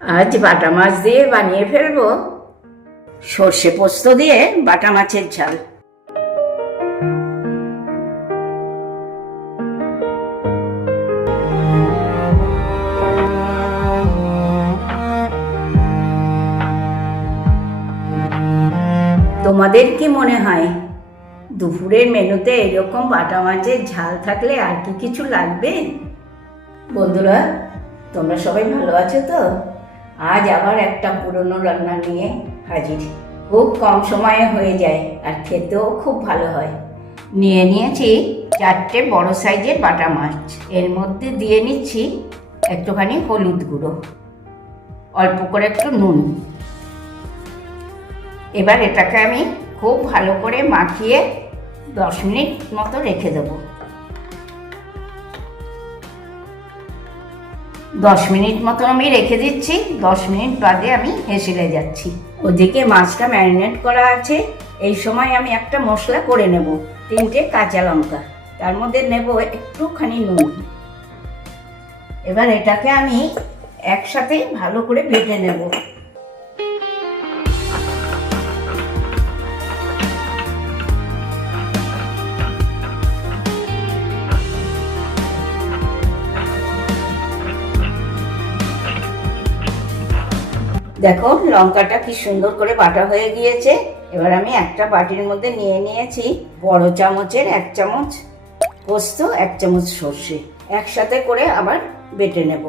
আজ বাটা মাছ দিয়ে বানিয়ে ফেলবো সর্ষে পোস্ত দিয়ে বাটা মাছের ঝাল। তোমাদের কি মনে হয় দুপুরের মেনুতে এরকম বাটা মাছের ঝাল থাকলে আর কি কিছু লাগবে? বন্ধুরা, তোমরা সবাই ভালো আছো তো? আজ আবার একটা পুরনো রান্না নিয়ে হাজির। খুব কম সময়ে হয়ে যায় আর খেতেও খুব ভালো হয়। নিয়েছি 4টে বড় সাইজের বাটা মাছ। এর মধ্যে দিয়ে নিচ্ছি একটুখানি হলুদ গুঁড়ো, অল্প করে একটু নুন। এবার এটাকে আমি খুব ভালো করে মাখিয়ে 10 মিনিট মতো রেখে দেবো। 10 মিনিট মতো আমি রেখে দিচ্ছি। 10 মিনিট বাদে আমি হেসেলে যাচ্ছি। ওদিকে মাছটা ম্যারিনেট করা আছে। এই সময় আমি একটা মশলা করে নেব। 3টে কাঁচা লঙ্কা, তার মধ্যে নেব একটুখানি নুন। এবার এটাকে আমি একসাথে ভালো করে বেটে নেব। দেখো লঙ্কাটা কি সুন্দর করে বাটা হয়ে গিয়েছে। এবার আমি একটা বাটির মধ্যে নিয়েছি বড় চামচের 1 চামচ পোস্ত, 1 চামচ সর্ষে। একসাথে করে আবার বেটে নেব।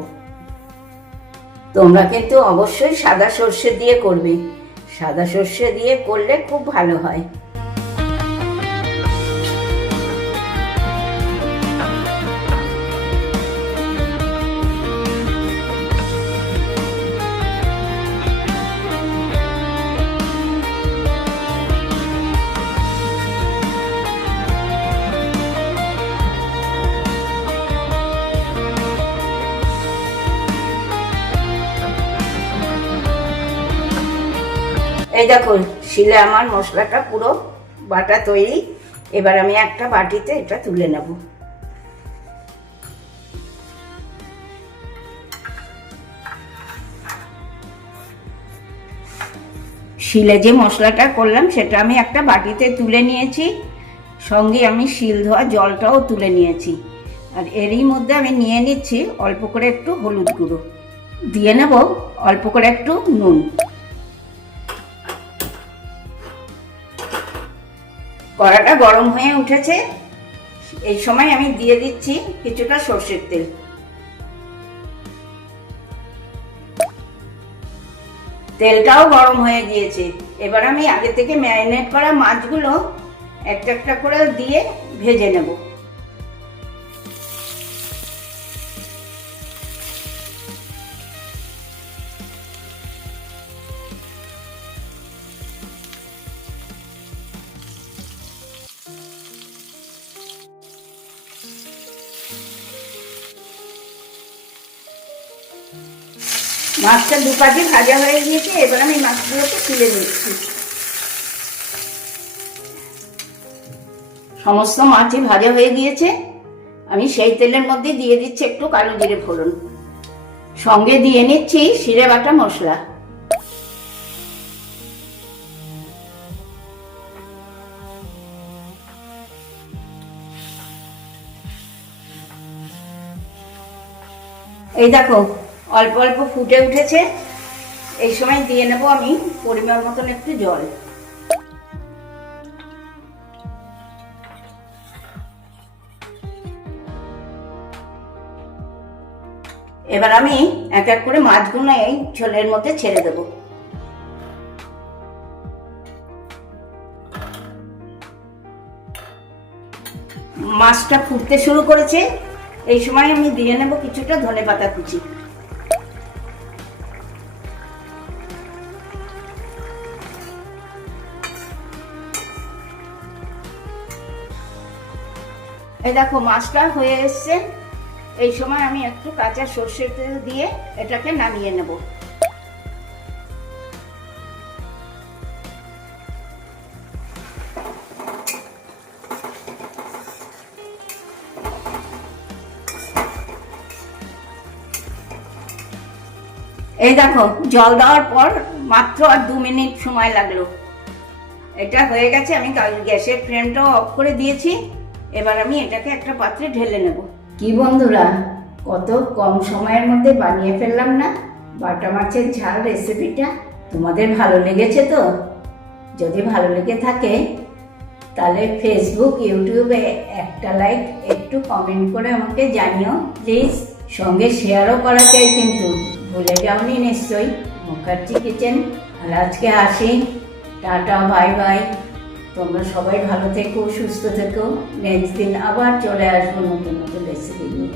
তোমরা কিন্তু অবশ্যই সাদা সর্ষে দিয়ে করবে। সাদা সর্ষে দিয়ে করলে খুব ভালো হয়। এই দেখো, শিলে আমার মশলাটা পুরো বাটা তৈরি। এবার আমি একটা বাটিতে এটা তুলে নেব। শিলে যে মশলাটা করলাম সেটা আমি একটা বাটিতে তুলে নিয়েছি। সঙ্গে আমি শিল ধোয়া জলটাও তুলে নিয়েছি। আর এরই মধ্যে আমি নিয়ে নিচ্ছি অল্প করে একটু হলুদ গুঁড়ো, দিয়ে নেব অল্প করে একটু নুন। কড়াটা গরম হয়ে উঠেছে। এই সময় আমি দিয়ে দিচ্ছি কিছুটা সর্ষের তেল। তেলটাও গরম হয়ে গিয়েছে। এবার আমি আগে থেকে ম্যারিনেট করা মাছগুলো একটা একটা করে দিয়ে ভেজে নেব। মাছটা 2 পাশে ভাজা হয়ে গিয়েছে। এবার আমি মাছগুলোকে তুলে নিচ্ছি। সমস্ত মাছই ভাজা হয়ে গিয়েছে। আমি সেই তেলের মধ্যে দিয়ে দিচ্ছি একটু কালো জিরে ফোড়ন, সঙ্গে দিয়ে নিচ্ছি জিরে বাটা মশলা। এই দেখো অল্প অল্প ফুটে উঠেছে। এই সময় দিয়ে নেব আমি পরিমাণ মতন একটু জল। এবার আমি এক এক করে মাছগুলো এই ঝোলের মধ্যে ছেড়ে দেব। মাছটা ফুটতে শুরু করেছে। এই সময় আমি দিয়ে নেব কিছুটা ধনেপাতা কুচি। এই দেখো মাছটা হয়ে এসছে। এই সময় আমি একটু কাঁচা সর্ষের তেল দিয়ে এটাকে নামিয়ে নেব। এই দেখো, জল দেওয়ার পর মাত্র আর 2 মিনিট সময় লাগলো। এটা হয়ে গেছে। আমি গ্যাসের ফ্লেমটাও অফ করে দিয়েছি। এবার আমি এটাকে একটা পাত্রে ঢেলে নেব। কি বন্ধুরা, কত কম সময়ের মধ্যে বানিয়ে ফেললাম না বাটা মাছের ঝাল রেসিপিটা? তোমাদের ভালো লেগেছে তো? যদি ভালো লেগে থাকে তাহলে ফেসবুক, ইউটিউবে একটা লাইক, একটু কমেন্ট করে আমাকে জানিও প্লিজ। সঙ্গে শেয়ারও করা চাই, কিন্তু ভুলে যাওনি নিশ্চয়ই। মুখার্জি কিচেন। আর আজকে আসি, টাটা, বাই বাই। তোমরা সবাই ভালো থেকো, সুস্থ থেকো। নেক্সট দিন আবার চলে আসবো নতুন নতুন রেসিপি নিয়ে।